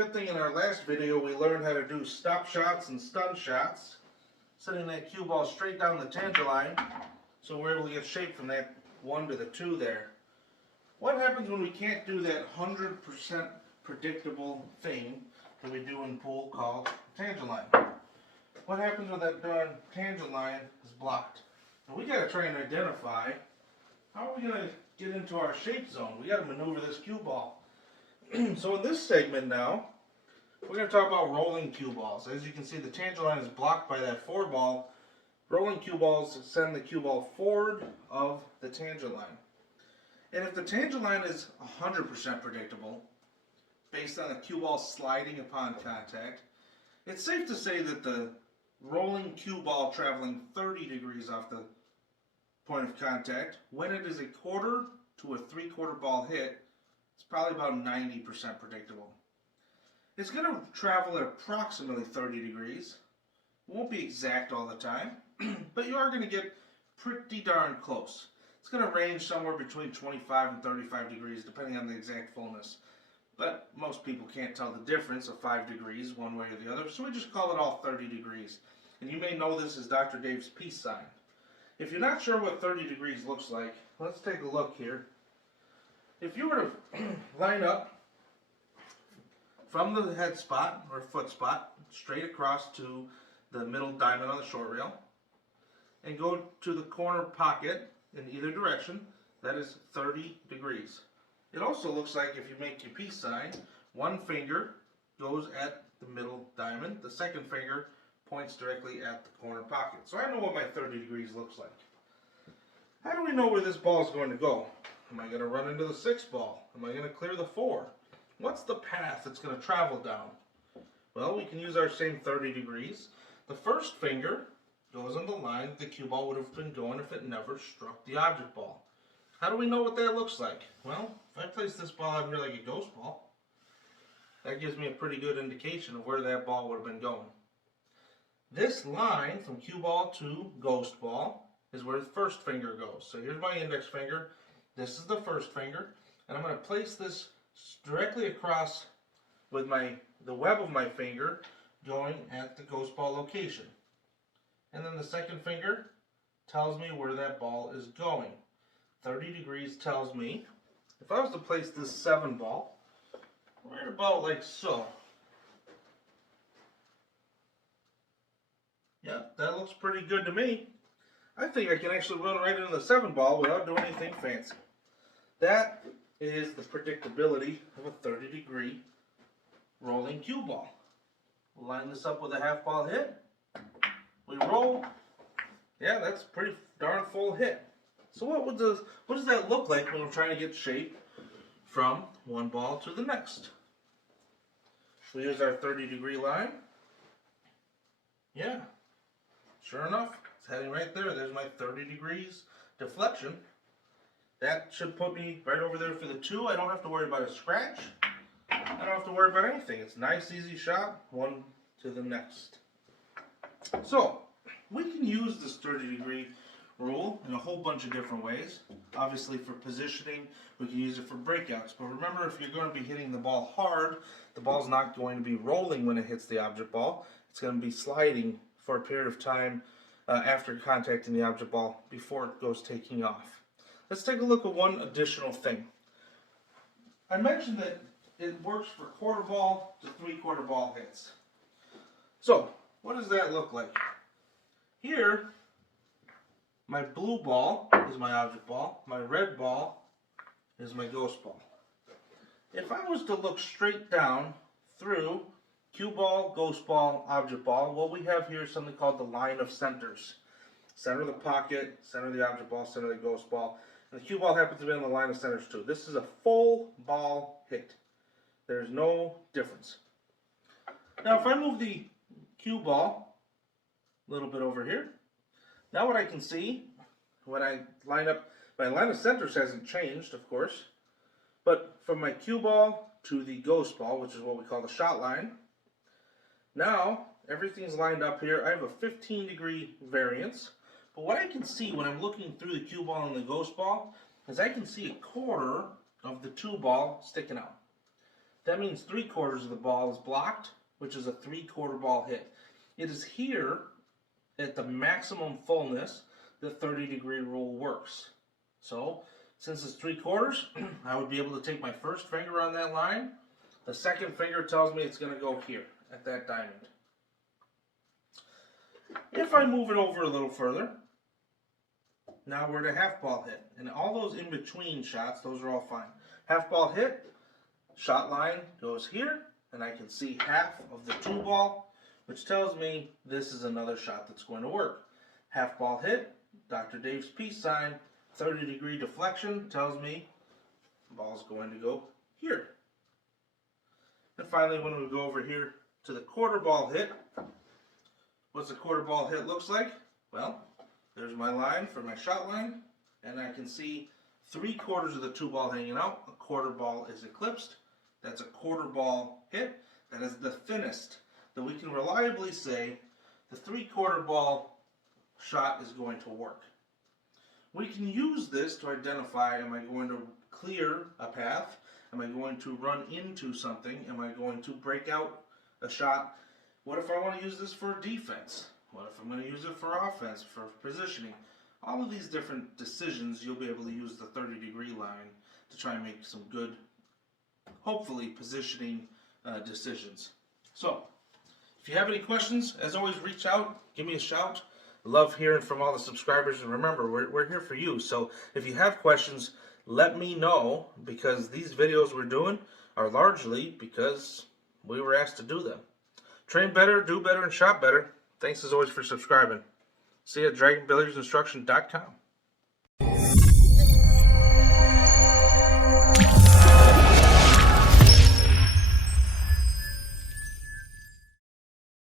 good thing in our last video we learned how to do stop shots and stun shots, sending that cue ball straight down the tangent line, so we're able to get shape from that 1 to the 2 there. What happens when we can't do that 100% predictable thing that we do in pool called tangent line? What happens when that darn tangent line is blocked? And we got to try and identify how are we going to get into our shape zone. We got to maneuver this cue ball. So in this segment now, we're going to talk about rolling cue balls. As you can see, the tangent line is blocked by that 4 ball. Rolling cue balls send the cue ball forward of the tangent line. And if the tangent line is 100% predictable, based on the cue ball sliding upon contact, it's safe to say that the rolling cue ball traveling 30 degrees off the point of contact, when it is a quarter to a 3/4 ball hit, it's probably about 90% predictable. It's going to travel at approximately 30 degrees. It won't be exact all the time, but you are going to get pretty darn close. It's going to range somewhere between 25 and 35 degrees, depending on the exact fullness. But most people can't tell the difference of 5 degrees one way or the other, so we just call it all 30 degrees. And you may know this as Dr. Dave's peace sign. If you're not sure what 30 degrees looks like, let's take a look here. If you were to line up from the head spot or foot spot straight across to the middle diamond on the short rail and go to the corner pocket in either direction, that is 30 degrees. It also looks like if you make your peace sign, one finger goes at the middle diamond, the second finger points directly at the corner pocket. So I know what my 30 degrees looks like. How do we know where this ball is going to go? Am I going to run into the 6 ball? Am I going to clear the 4? What's the path it's going to travel down? Well, we can use our same 30 degrees. The first finger goes on the line the cue ball would have been going if it never struck the object ball. How do we know what that looks like? Well, if I place this ball out here like a ghost ball, that gives me a pretty good indication of where that ball would have been going. This line from cue ball to ghost ball is where the first finger goes. So here's my index finger. This is the first finger, and I'm going to place this directly across with the web of my finger going at the ghost ball location. And then the second finger tells me where that ball is going. 30 degrees tells me, if I was to place this 7 ball right about like so. Yeah, that looks pretty good to me. I think I can actually run right into the 7 ball without doing anything fancy. That is the predictability of a 30-degree rolling cue ball. We'll line this up with a half ball hit. We roll. Yeah, that's a pretty darn full hit. So what does that look like when we're trying to get shape from one ball to the next? We use our 30-degree line. Yeah, sure enough, it's heading right there. There's my 30 degrees deflection. That should put me right over there for the 2. I don't have to worry about a scratch. I don't have to worry about anything. It's a nice, easy shot, one to the next. So, we can use this 30-degree rule in a whole bunch of different ways. Obviously for positioning, we can use it for breakouts. But remember, if you're going to be hitting the ball hard, the ball's not going to be rolling when it hits the object ball. It's going to be sliding for a period of time after contacting the object ball before it goes taking off. Let's take a look at one additional thing. I mentioned that it works for quarter ball to 3/4 ball hits. So, what does that look like? Here, my blue ball is my object ball. My red ball is my ghost ball. If I was to look straight down through cue ball, ghost ball, object ball, what we have here is something called the line of centers. Center of the pocket, center of the object ball, center of the ghost ball. And the cue ball happens to be on the line of centers too. This is a full ball hit. There's no difference. Now if I move the cue ball a little bit over here, now what I can see when I line up, my line of centers hasn't changed, of course, but from my cue ball to the ghost ball, which is what we call the shot line, now everything's lined up here. I have a 15-degree variance, but what I can see when I'm looking through the cue ball and the ghost ball is I can see a quarter of the 2 ball sticking out. that means 3/4 of the ball is blocked, which is a 3/4 ball hit. It is here at the maximum fullness the 30-degree rule works. So since it's 3/4, I would be able to take my first finger on that line. The second finger tells me it's going to go here at that diamond. If I move it over a little further, now we're at a half ball hit. And all those in between shots, those are all fine. Half ball hit, shot line goes here, and I can see half of the 2 ball, which tells me this is another shot that's going to work. Half ball hit, Dr. Dave's peace sign, 30-degree deflection tells me the ball's going to go here. And finally, when we go over here to the 1/4 ball hit, what's a 1/4 ball hit looks like? Well, there's my line for my shot line, and I can see 3/4 of the 2 ball hanging out. A 1/4 ball is eclipsed. That's a 1/4 ball hit. That is the thinnest that we can reliably say the 3/4 ball shot is going to work. We can use this to identify, am I going to clear a path? Am I going to run into something? Am I going to break out a shot? What if I want to use this for defense? What if I'm going to use it for offense, for positioning? All of these different decisions, you'll be able to use the 30-degree line to try and make some good, hopefully, positioning decisions. So, if you have any questions, as always, reach out, give me a shout. Love hearing from all the subscribers, and remember, we're here for you. So if you have questions, let me know, because these videos we're doing are largely because we were asked to do them. Train better, do better, and shop better. Thanks as always for subscribing. See you at DragonBilliardsInstruction.com.